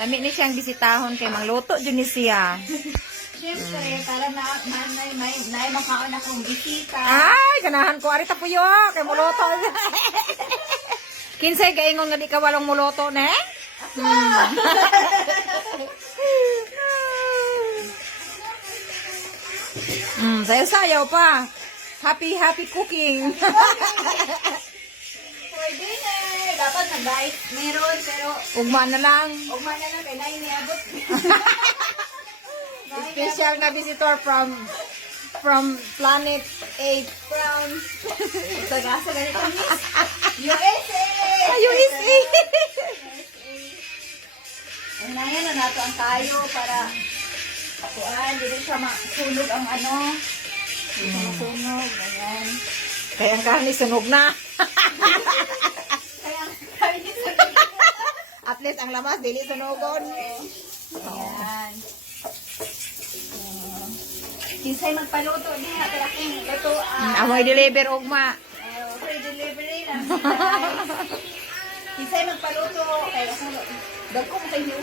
Lami ni siyang bisitahon kay mangluto dyan ni siya. Siyempre, para may makaon akong bisita. Ay, ganahan ko. Arita puyo. Kay muluto. Kinsay gaingon nga di ka walong muluto, ne? Sayaw-sayaw pa. Happy cooking. Pwede na. Dapat na guys, meron, pero Ugma na lang. ugma na lang kay Nay niabot. Special na visitor from planet 8. Sagasa ganito miss. USA! USA. Unayan na nato ang tayo para kuan, di rin siya masunog ang ano. Di siya masunog, ganyan. Kaya ang karni sunog na. Kaya kami sa At least ang lamas, dili sunogon. Ayan. Kinsay magpaluto niya, pero akong lutoan. Amoy deliver ugma. Free delivery lang guys. Kinsay magpaluto, kaya ako dagko mo kayo.